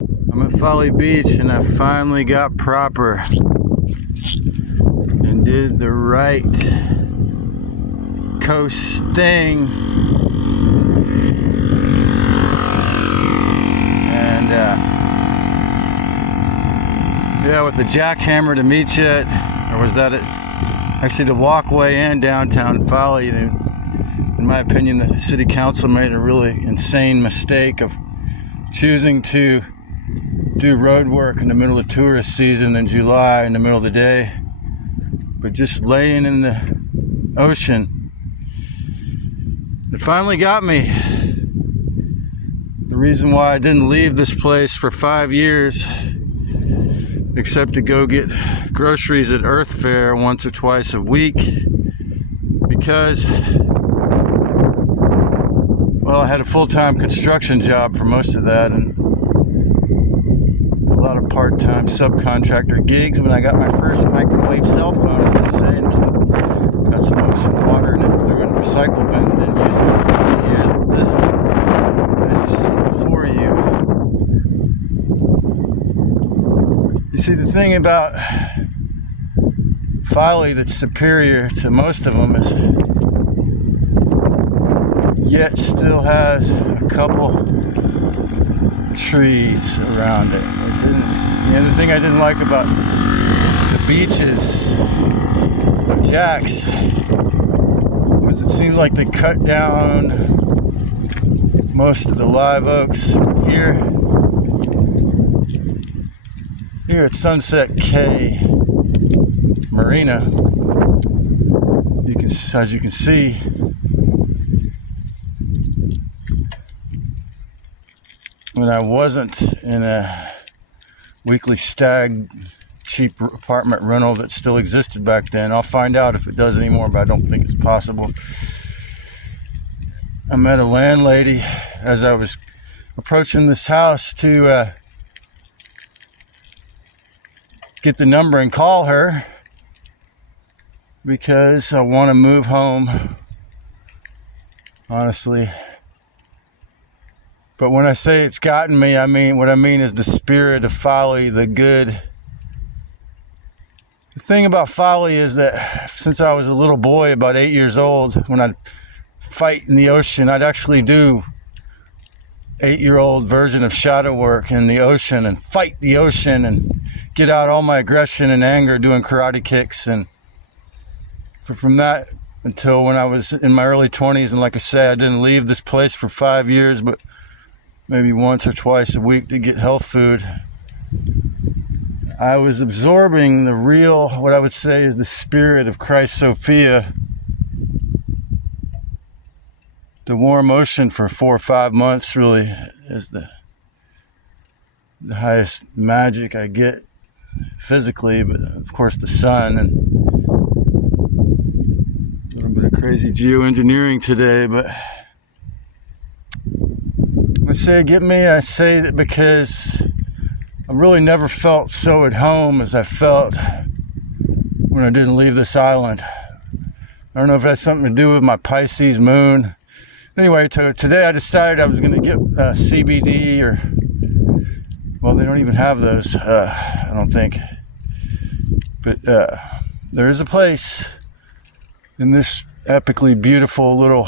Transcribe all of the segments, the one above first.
I'm at Folly Beach and I finally got proper and did the right coast thing. And yeah, with the jackhammer to meet you, or was that it? Actually, the walkway in downtown Folly. In my opinion, the city council made a really insane mistake of choosing to do road work in the middle of tourist season in July in the middle of the day, but just laying in the ocean. It finally got me. The reason why I didn't leave this place for 5 years, except to go get groceries at Earth Fair once or twice a week, because, well, I had a full-time construction job for most of that, and a lot of part-time subcontractor gigs. When I got my first microwave cell phone, as I say, got some ocean water in it, threw it in a recycle bin, and didn't use it for 20 years. But this, as you see before you. You see, the thing about Folly that's superior to most of them is, yet still has a couple trees around it. The other thing I didn't like about the beaches of Jack's was it seemed like they cut down most of the live oaks here at Sunset Cay Marina. As you can see, when I wasn't in a weekly stag cheap apartment rental that still existed back then. I'll find out if it does anymore, but I don't think it's possible. I met a landlady as I was approaching this house to get the number and call her, because I want to move home, honestly. But when I say it's gotten me, what I mean is the spirit of Folly, the good. The thing about Folly is that since I was a little boy, about 8 years old, when I'd fight in the ocean, I'd actually do 8-year-old version of shadow work in the ocean and fight the ocean and get out all my aggression and anger doing karate kicks. And from that until when I was in my early 20s, and like I say, I didn't leave this place for 5 years, but maybe once or twice a week to get health food. I was absorbing the real, what I would say is the spirit of Christ Sophia, the warm ocean for 4 or 5 months really is the highest magic I get physically, but of course the sun and a little bit of crazy geoengineering today. But I say get me, I say that because I really never felt so at home as I felt when I didn't leave this island. I don't know if that's something to do with my Pisces moon. Anyway, today I decided I was going to get CBD, or, well, they don't even have those, I don't think. But there is a place in this epically beautiful little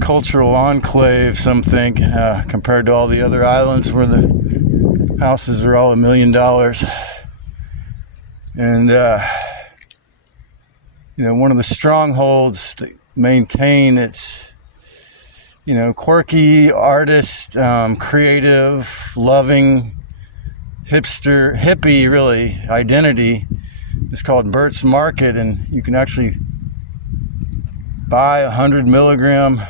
cultural enclave, some think, compared to all the other islands where the houses are all $1 million. And, one of the strongholds that maintain its, quirky, artist, creative, loving, hippie, really, identity is called Bert's Market, and you can actually buy 100 milligram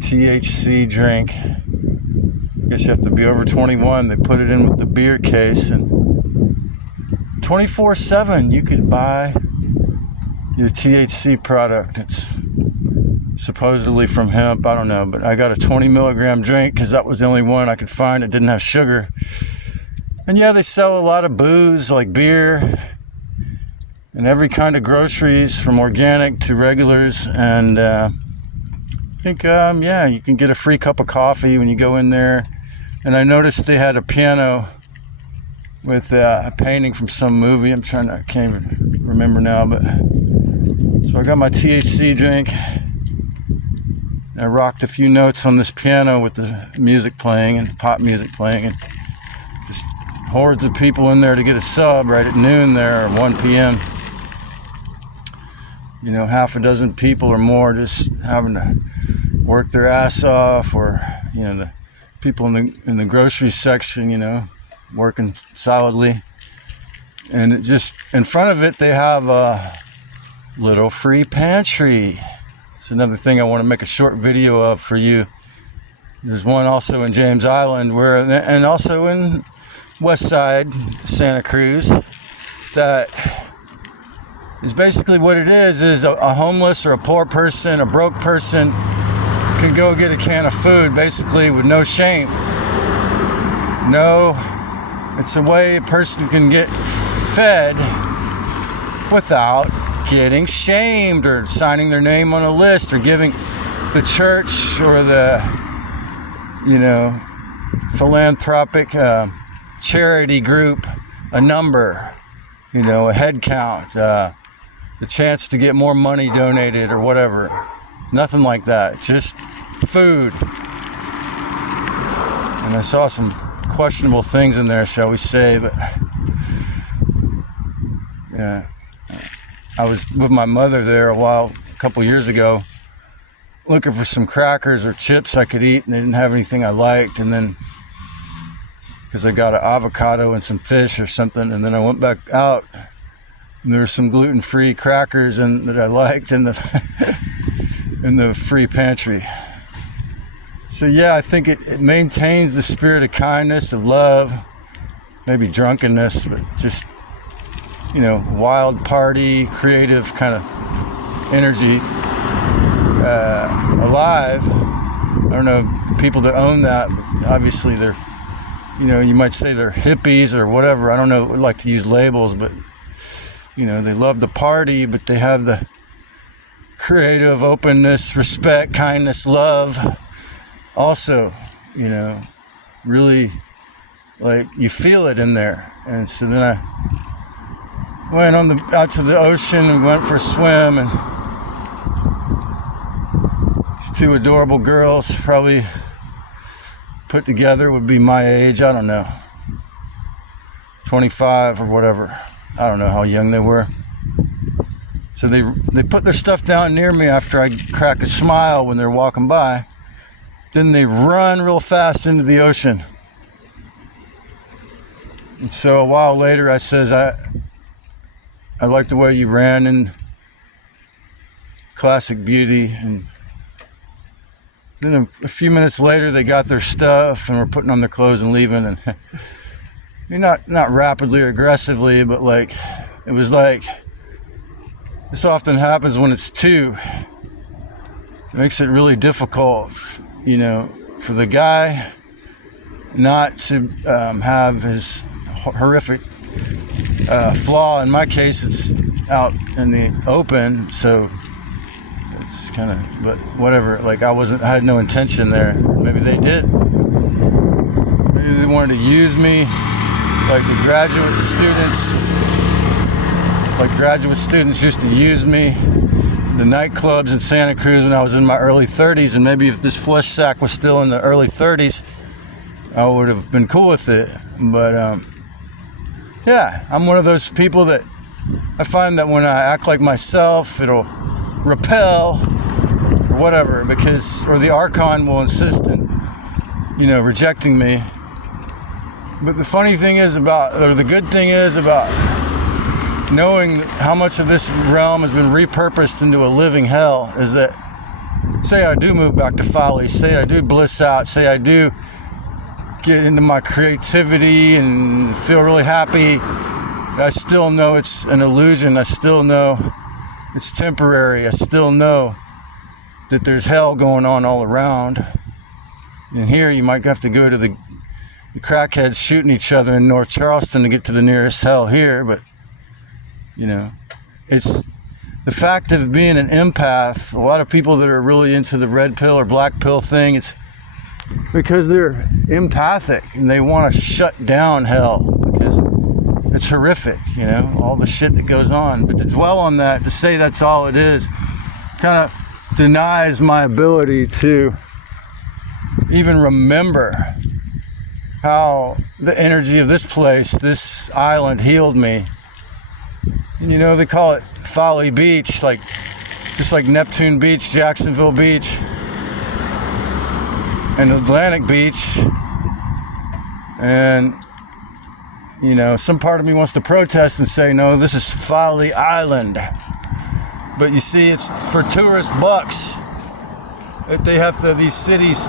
THC drink. I guess you have to be over 21. They put it in with the beer case, and 24/7 you could buy your THC product. It's supposedly from hemp, I don't know, but I got a 20 milligram drink because that was the only one I could find that didn't have sugar. And yeah, they sell a lot of booze, like beer and every kind of groceries, from organic to regulars. And I think, you can get a free cup of coffee when you go in there. And I noticed they had a piano with a painting from some movie. I can't even remember now, but so I got my THC drink. I rocked a few notes on this piano with the music playing and pop music playing, and just hordes of people in there to get a sub right at noon there, or 1 p.m. You know, half a dozen people or more just having to work their ass off, or, you know, the people in the grocery section, you know, working solidly. And it just, in front of it, they have a little free pantry. It's another thing I want to make a short video of for you. There's one also in James Island, and also in West Side, Santa Cruz, that is basically what it is a homeless or a poor person, a broke person can go get a can of food basically with no shame. It's a way a person can get fed without getting shamed or signing their name on a list or giving the church or the, you know, philanthropic charity group a number, you know, a head count, the chance to get more money donated or whatever. Nothing like that. Just food. And I saw some questionable things in there, shall we say, but yeah. I was with my mother there a couple years ago, looking for some crackers or chips I could eat, and they didn't have anything I liked. And then, because I got an avocado and some fish or something, and then I went back out, and there were some gluten-free crackers that I liked in the free pantry. So yeah, I think it maintains the spirit of kindness, of love, maybe drunkenness, but just, you know, wild party, creative kind of energy, alive. I don't know the people that own that, but obviously they're, you know, you might say they're hippies or whatever. I don't know, I like to use labels, but, you know, they love the party, but they have the creative openness, respect, kindness, love. Also, you know, really, like, you feel it in there. And so then I went out to the ocean and went for a swim, and these two adorable girls, probably put together would be my age, I don't know, 25 or whatever. I don't know how young they were. So they put their stuff down near me after I crack a smile when they're walking by. Then they run real fast into the ocean. And so a while later I says, I like the way you ran in classic beauty. And then a few minutes later they got their stuff and were putting on their clothes and leaving. And not rapidly or aggressively, but like, it was like, this often happens when it's two. It makes it really difficult, you know, for the guy not to have his horrific flaw. In my case, it's out in the open, so it's kind of, but whatever. Like, I had no intention there. Maybe they did. Maybe they wanted to use me, like the graduate students used to use me, the nightclubs in Santa Cruz when I was in my early 30s, and maybe if this flesh sack was still in the early 30s, I would have been cool with it. But yeah, I'm one of those people that I find that when I act like myself, it'll repel or whatever, or the archon will insist in, you know, rejecting me. But the funny thing is the good thing is about knowing how much of this realm has been repurposed into a living hell is that, say I do move back to Folly, say I do bliss out, say I do get into my creativity and feel really happy, I still know it's an illusion. I still know it's temporary. I still know that there's hell going on all around. And here you might have to go to the crackheads shooting each other in North Charleston to get to the nearest hell here, but you know, it's the fact of being an empath. A lot of people that are really into the red pill or black pill thing, it's because they're empathic and they want to shut down hell because it's horrific, you know, all the shit that goes on. But to dwell on that, to say that's all it is, kind of denies my ability to even remember how the energy of this place, this island, healed me. And you know, they call it Folly Beach, like just like Neptune Beach, Jacksonville Beach, and Atlantic Beach. And you know, some part of me wants to protest and say, no, this is Folly Island. But you see, it's for tourist bucks. They have to, these cities,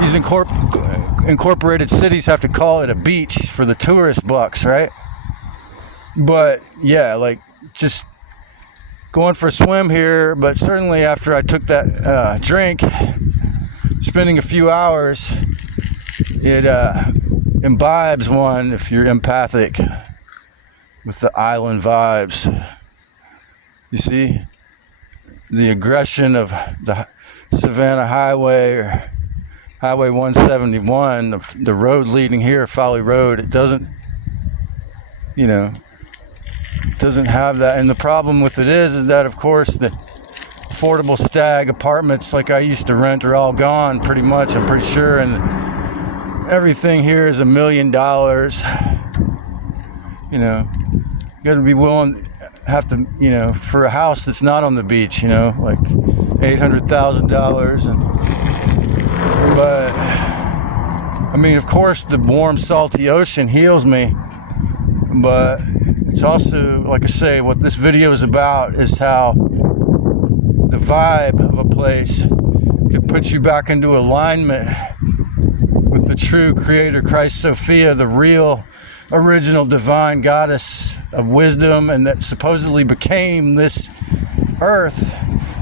these incorporated cities have to call it a beach for the tourist bucks, right? But yeah, like just going for a swim here, but certainly after I took that drink, spending a few hours, it imbibes one if you're empathic with the island vibes. You see, the aggression of the Savannah Highway or Highway 171, the road leading here, Folly Road, it doesn't, you know, doesn't have that. And the problem with it is that, of course, the affordable stag apartments like I used to rent are all gone pretty much, I'm pretty sure, and everything here is $1 million. You know, you gotta be willing, have to, you know, for a house that's not on the beach, you know, like $800,000. But I mean, of course, the warm, salty ocean heals me, but it's also, like I say, what this video is about is how the vibe of a place can put you back into alignment with the true creator, Christ Sophia, the real, original divine goddess of wisdom, and that supposedly became this earth.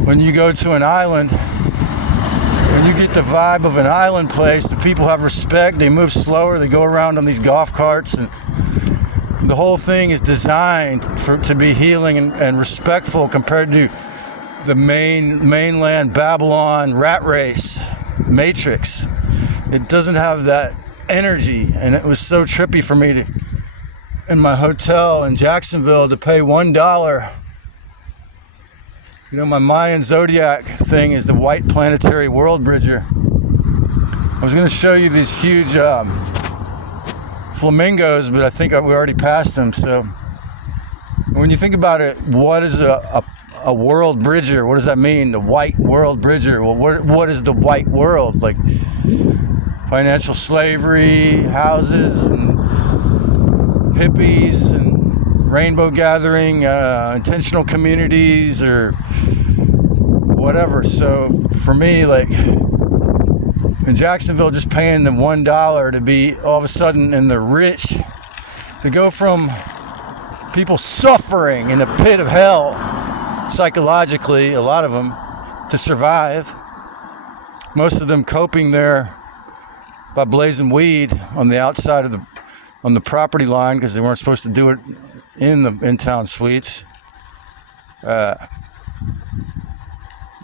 When you go to an island, when you get the vibe of an island place, the people have respect, they move slower, they go around on these golf carts, and the whole thing is designed to be healing and respectful compared to the mainland Babylon rat race matrix. It doesn't have that energy, and it was so trippy for me to, in my hotel in Jacksonville, to pay $1. You know, my Mayan zodiac thing is the white planetary world bridger. I was going to show you these huge flamingos, but I think we already passed them. So when you think about it, what is a world bridger? What does that mean? The white world bridger. Well, what is the white world? Like financial slavery, houses, and hippies, and rainbow gathering, intentional communities, or whatever. So for me, like in Jacksonville, just paying them $1 to be all of a sudden in the rich, to go from people suffering in a pit of hell psychologically, a lot of them, to survive, most of them coping there by blazing weed on the outside of on the property line because they weren't supposed to do it in the in-town suites,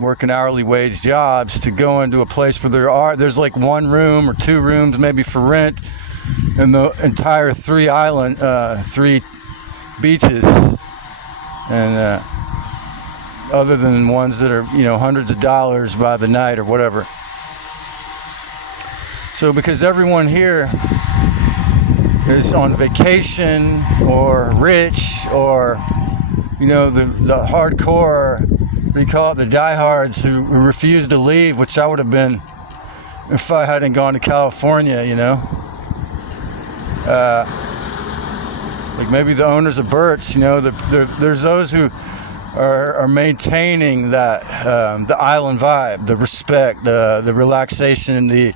working hourly wage jobs, to go into a place where there's like one room or two rooms maybe for rent in the entire three beaches, and other than ones that are, you know, hundreds of dollars by the night or whatever. So because everyone here is on vacation or rich, or, you know, the hardcore, what do you call it, the diehards who refuse to leave, which I would have been if I hadn't gone to California, you know. Like maybe the owners of Bert's, you know, there's those who are maintaining that, the island vibe, the respect, the relaxation, the,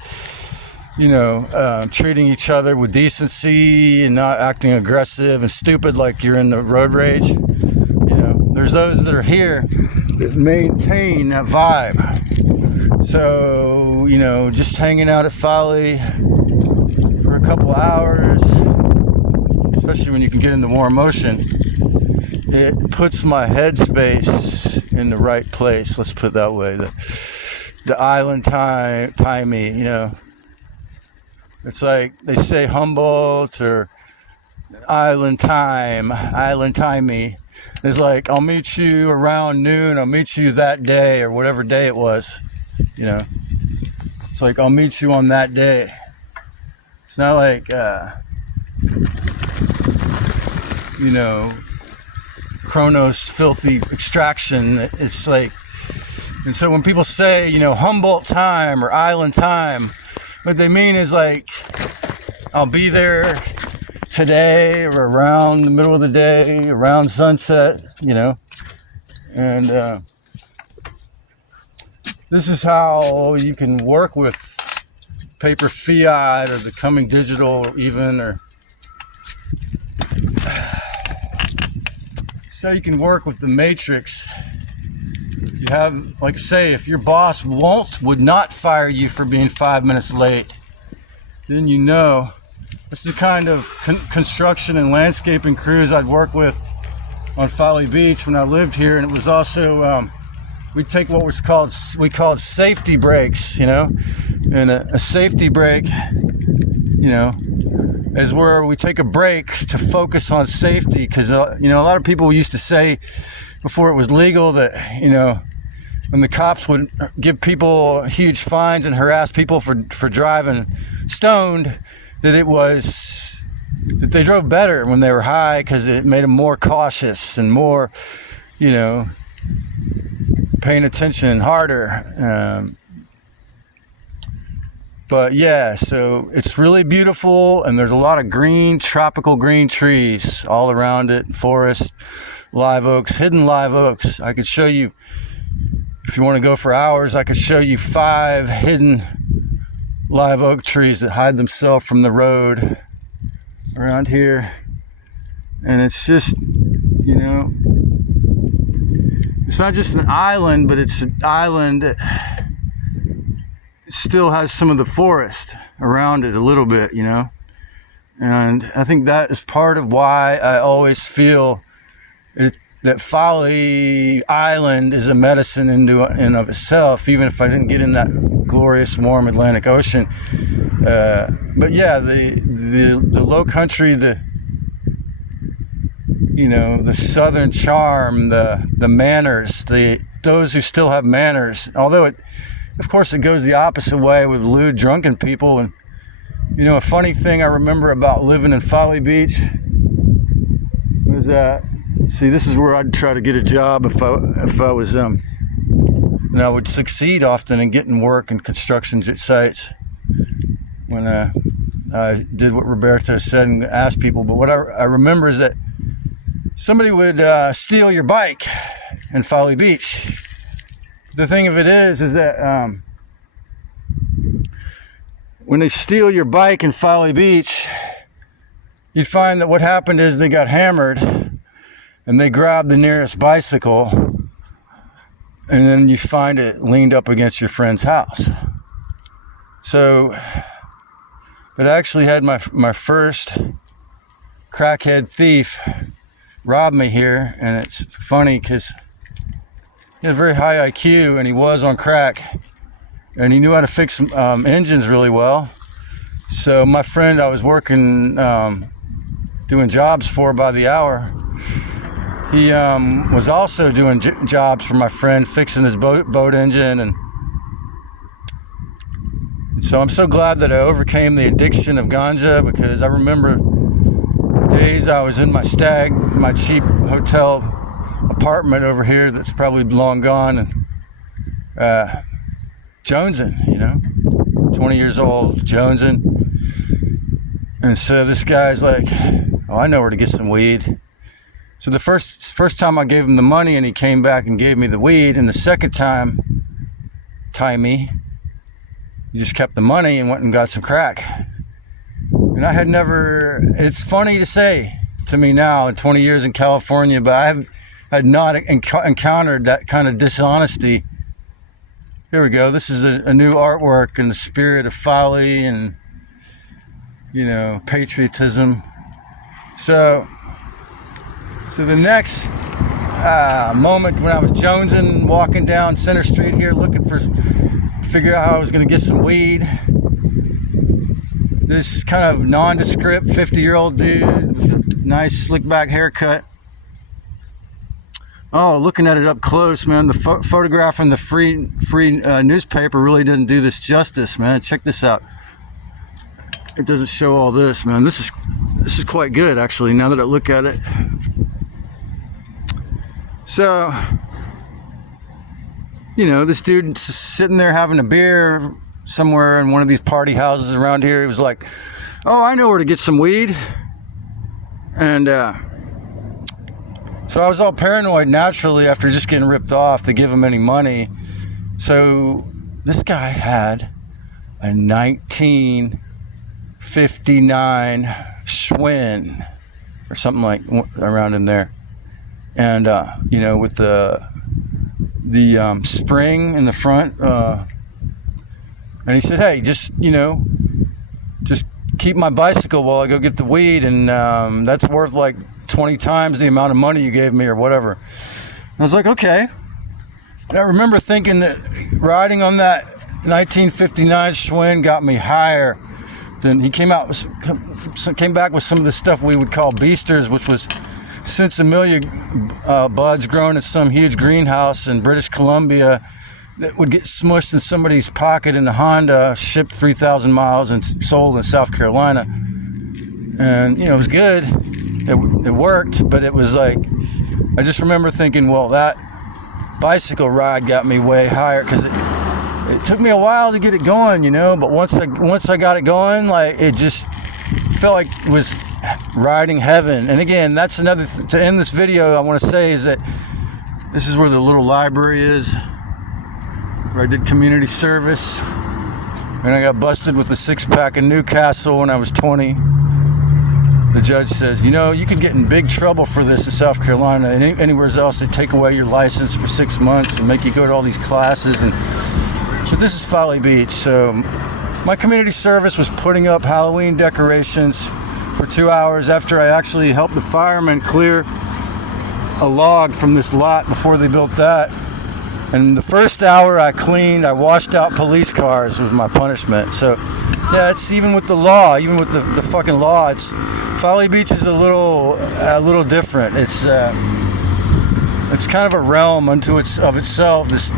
you know, treating each other with decency and not acting aggressive and stupid like you're in the road rage. You know, there's those that are here that maintain that vibe. So, you know, just hanging out at Folly for a couple hours, especially when you can get into warm ocean, it puts my headspace in the right place. Let's put it that way. The island timey, you know, It's like they say Humboldt or island timey. It's like, I'll meet you around noon, I'll meet you that day, or whatever day it was, you know. It's like, I'll meet you on that day. It's not like, you know, Chronos filthy extraction. It's like, and so when people say, you know, Humboldt time or island time, what they mean is like, I'll be there today or around the middle of the day, around sunset, you know. And this is how you can work with paper fiat or the coming digital even, or so you can work with the matrix. You have, like, say, if your boss would not fire you for being 5 minutes late, then you know. This is the kind of construction and landscaping crews I'd work with on Folly Beach when I lived here, and it was also we'd take what we called safety breaks, you know. And a safety break, you know, is where we take a break to focus on safety, because you know, a lot of people used to say before it was legal that, you know, when the cops would give people huge fines and harass people for driving stoned, that they drove better when they were high, because it made them more cautious and more, you know, paying attention harder. But yeah, so it's really beautiful, and there's a lot of green, tropical green trees all around it, forest, live oaks, hidden live oaks. I could show you, if you want to go for hours, I could show you 5 hidden live oak trees that hide themselves from the road around here. And it's just, you know, it's not just an island, but it's an island that still has some of the forest around it a little bit, you know. And I think that is part of why I always feel that Folly Island is a medicine in and of itself, even if I didn't get in that glorious warm Atlantic Ocean. But yeah, the low country, you know, the southern charm, the manners, those who still have manners, although of course it goes the opposite way with lewd drunken people. And you know, a funny thing I remember about living in Folly Beach was see, this is where I'd try to get a job if I was and I would succeed often in getting work in construction sites when I did what Roberto said and asked people. But what I remember is that somebody would steal your bike in Folly Beach. The thing of it is that when they steal your bike in Folly Beach, you'd find that what happened is they got hammered and they grabbed the nearest bicycle, and then you find it leaned up against your friend's house. So, but I actually had my first crackhead thief rob me here, and it's funny because he had a very high IQ, and he was on crack, and he knew how to fix engines really well. So my friend I was working, doing jobs for by the hour, he was also doing jobs for my friend, fixing his boat engine. And so I'm so glad that I overcame the addiction of ganja, because I remember days I was in my cheap hotel apartment over here that's probably long gone, and jonesing, you know, 20 years old, jonesing. And so this guy's like, oh, I know where to get some weed. So the first time I gave him the money, and he came back and gave me the weed, and the second time, he just kept the money and went and got some crack. And I had never, it's funny to say to me now, in 20 years in California, but I had not encountered that kind of dishonesty. Here we go. This is a new artwork in the spirit of folly and, you know, patriotism. So the next moment when I was jonesing, walking down Center Street here, looking for figure out how I was going to get some weed. This kind of nondescript 50-year-old dude, nice slick back haircut. Oh, looking at it up close, man, the photograph in the free newspaper really didn't do this justice, man. Check this out. It doesn't show all this, man. This is quite good, actually, now that I look at it. So, you know, this dude sitting there having a beer somewhere in one of these party houses around here. He was like, oh, I know where to get some weed. And so I was all paranoid naturally after just getting ripped off to give him any money. So this guy had a 1959 Schwinn or something like around in there. And, you know, with the spring in the front, and he said, hey, just keep my bicycle while I go get the weed, and that's worth like 20 times the amount of money you gave me or whatever. And I was like, okay. And I remember thinking that riding on that 1959 Schwinn got me higher. Then he came back with some of the stuff we would call beasters, which was Sinsemilla buds grown in some huge greenhouse in British Columbia that would get smushed in somebody's pocket in a Honda, shipped 3,000 miles and sold in South Carolina. And, you know, it was good. It worked, but it was like, I just remember thinking, well, that bicycle ride got me way higher, because it took me a while to get it going, you know, but once I got it going, like, it just felt like it was riding heaven. And again, that's another to end this video I want to say is that this is where the little library is, where I did community service, and I got busted with a 6-pack in Newcastle when I was 20. The judge says, you know, you could get in big trouble for this in South Carolina, and anywhere else they take away your license for 6 months and make you go to all these classes. But this is Folly Beach, so my community service was putting up Halloween decorations for 2 hours after I actually helped the firemen clear a log from this lot before they built that. And the first hour I washed out police cars was my punishment. So yeah, it's even with the law, even with the fucking law, it's Folly Beach is a little different. It's kind of a realm unto itself. This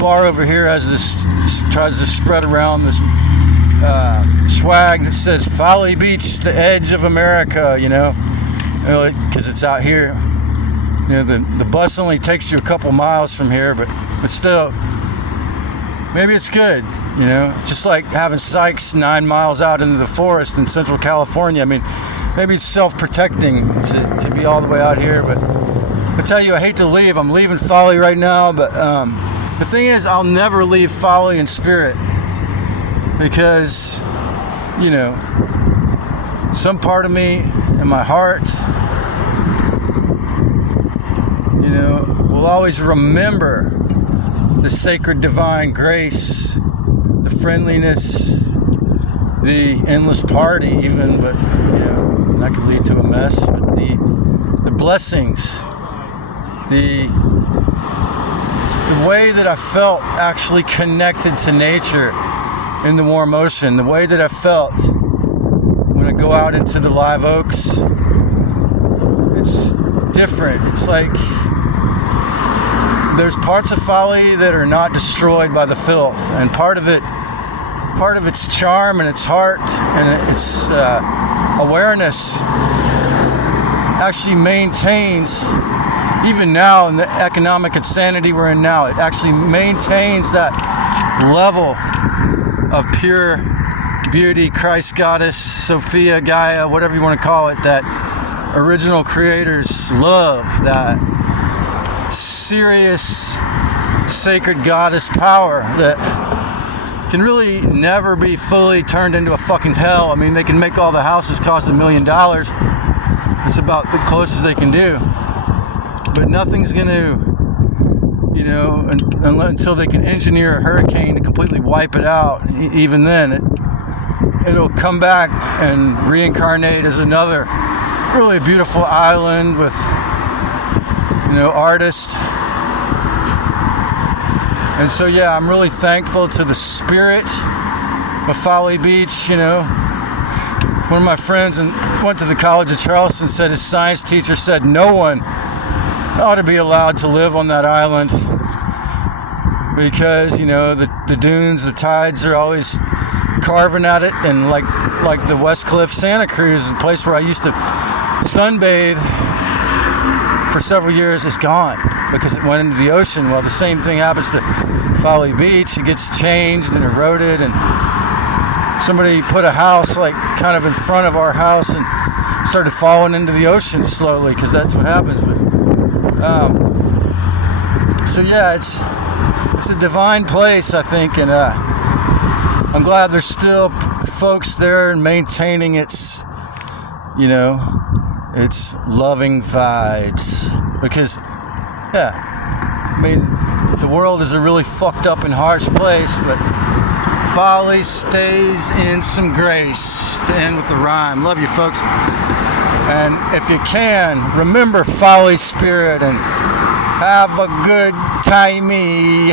bar over here has tries to spread around this swag that says Folly Beach, the edge of America, you know, because it's out here. You know, the bus only takes you a couple miles from here, but still, maybe it's good, you know, just like having Sykes 9 miles out into the forest in Central California. I mean, maybe it's self-protecting to be all the way out here, but I tell you, I hate to leave. I'm leaving Folly right now, but the thing is, I'll never leave Folly in spirit, because, you know, some part of me in my heart, you know, will always remember the sacred divine grace, the friendliness, the endless party even, but, you know, that could lead to a mess, but the blessings, the way that I felt actually connected to nature in the warm ocean, the way that I felt when I go out into the live oaks, it's different. It's like there's parts of Folly that are not destroyed by the filth, and part of its charm and its heart and its awareness actually maintains, even now in the economic insanity we're in now, it actually maintains that level of pure beauty, Christ, Goddess, Sophia, Gaia, whatever you want to call it, that original creators love, that serious sacred goddess power that can really never be fully turned into a fucking hell. I mean, they can make all the houses cost $1 million. It's about the closest they can do. But nothing's going to, you know, until they can engineer a hurricane to completely wipe it out. Even then, it'll come back and reincarnate as another really beautiful island with, you know, artists And so, yeah, I'm really thankful to the spirit of Folly Beach. You know, one of my friends went to the College of Charleston, said his science teacher said no one ought to be allowed to live on that island because, you know, the dunes, the tides are always carving at it, and like the West Cliff Santa Cruz, the place where I used to sunbathe for several years, is gone because it went into the ocean. Well, the same thing happens to Folly Beach. It gets changed and eroded, and somebody put a house like kind of in front of our house and started falling into the ocean slowly, because that's what happens. So yeah, it's a divine place, I think, and I'm glad there's still folks there maintaining its, you know, its loving vibes. Because, yeah, I mean, the world is a really fucked up and harsh place, but Folly stays in some grace. To end with the rhyme. Love you, folks. And if you can, remember Folly spirit and have a good timey.